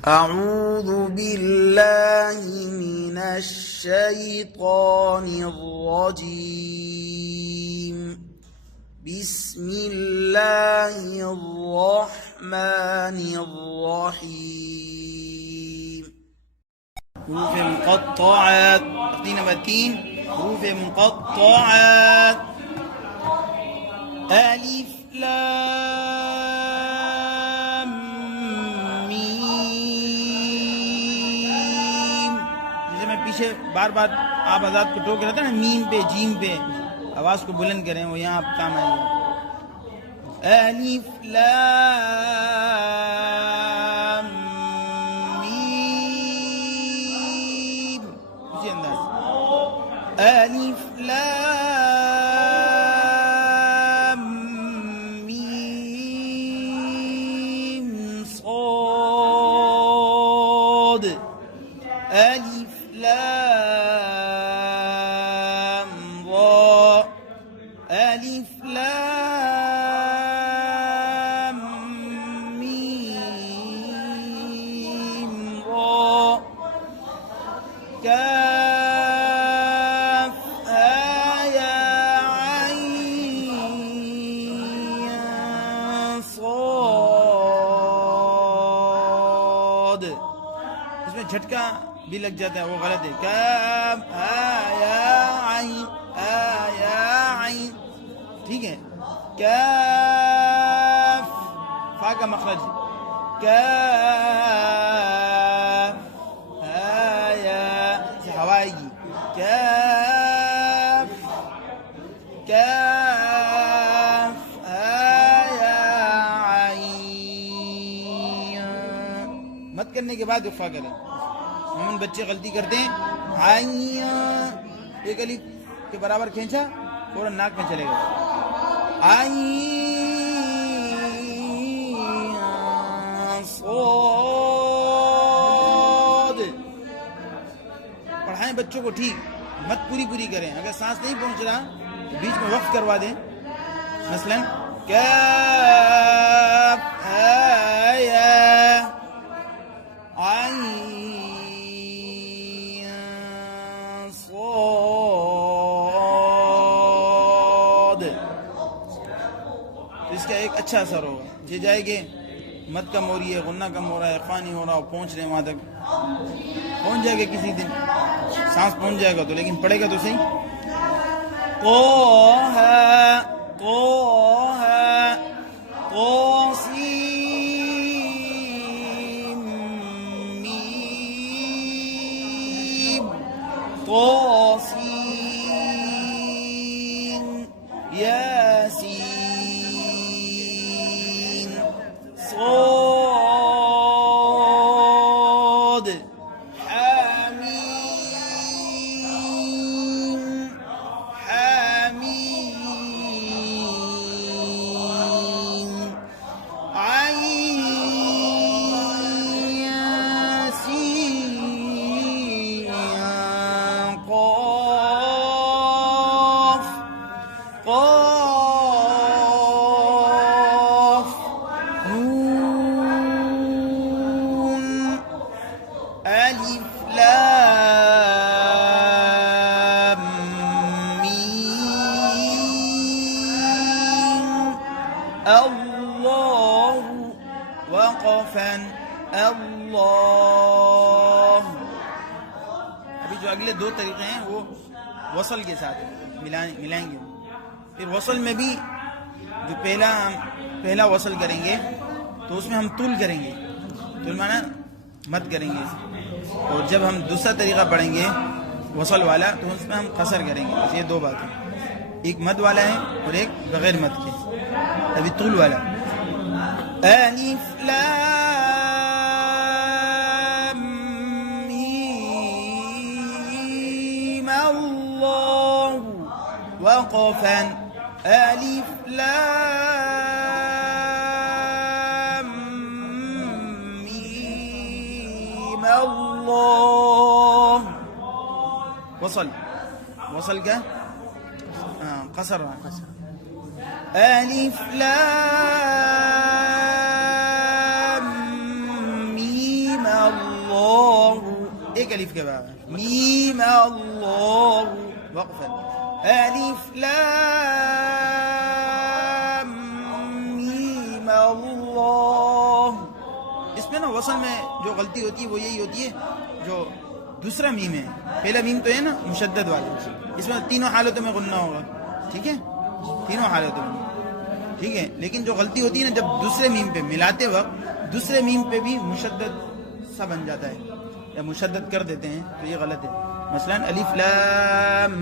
أعوذ بالله من الشيطان الرجيم. بسم الله الرحمن الرحيم. حروف مقطعات. اخدين متين حروف مقطعات. ألف لام ميم. जैसे मैं पीछे बार बार आप आजाद को टोक रहा था ना, मीम पे जीम पे आवाज को बुलंद करें, वो यहाँ आप काम आएगा। अलिफ लाम मीम, इसी अंदाज। अलिफ लाम मीम صاد. अलिफ लाम را. ألف لام ميم را. كاف يا عين صاد. इसमें झटका भी लग जाता है, वो गलत है। काफ या आइन, या आइन, ठीक है। काफ फा का मखरज, काफ या से हवा आएगी। काफ काफ या आइन। मत करने के बाद वफा करें। हम बच्चे गलती करते हैं, आइन एक अलिफ के बराबर खींचा, फौरन नाक में चलेगा। आइन صاد। पढ़ाएं बच्चों को ठीक, मत पूरी पूरी करें। अगर सांस नहीं पहुंच रहा तो बीच में वक्फ करवा दें। मसलन काफ या आइन صاد। इसका एक अच्छा असर होगा। ये जाएंगे मत कम हो रही है, गुन्ना कम हो रहा है, इख्फा नहीं हो रहा, पहुंच रहे वहां तक पहुंच जाएगा किसी दिन, सांस पहुंच जाएगा तो, लेकिन पड़ेगा तो सही। तो है तोसीम मीम तोसीन यासीन صاد حميم حميم عين ياسين قاف قاف نون ألف لام ميم الله وقفا الله. अभी जो अगले दो तरीके हैं वो वसल के साथ मिलाएंगे। फिर वसल में भी जो पहला वसल करेंगे तो उसमें हम तुल करेंगे, तुल माना मत करेंगे। और जब हम दूसरा तरीका पढ़ेंगे वसल वाला तो उसमें हम कसर करेंगे। बस ये दो बातें, एक मद वाला है और एक बगैर मद के। अभी तुल वाला अलिफ लाम मीम अल्लाह वक़फ़न अलिफ लाम मीम अल्लाह। वसल क्या कसर ألف لام ميم अल्लाह, एक अलिफ के बाद मीम अल्लाह वक्फन, अलिफ लाम मीम अल्लाह। इसमें ना वसल में जो गलती होती है वो यही होती है, जो दूसरा मीम है, पहला मीम तो है ना मुशद्दद वाला, इसमें तीनों हालतों में गुन्ना होगा, ठीक है, तीनों हालतों में, ठीक है। लेकिन जो गलती होती है ना, जब दूसरे मीम पे मिलाते वक्त दूसरे मीम पे भी मुशद्दद सा बन जाता है या मुशद्दद कर देते हैं, तो ये गलत है। मसलन अलिफ लाम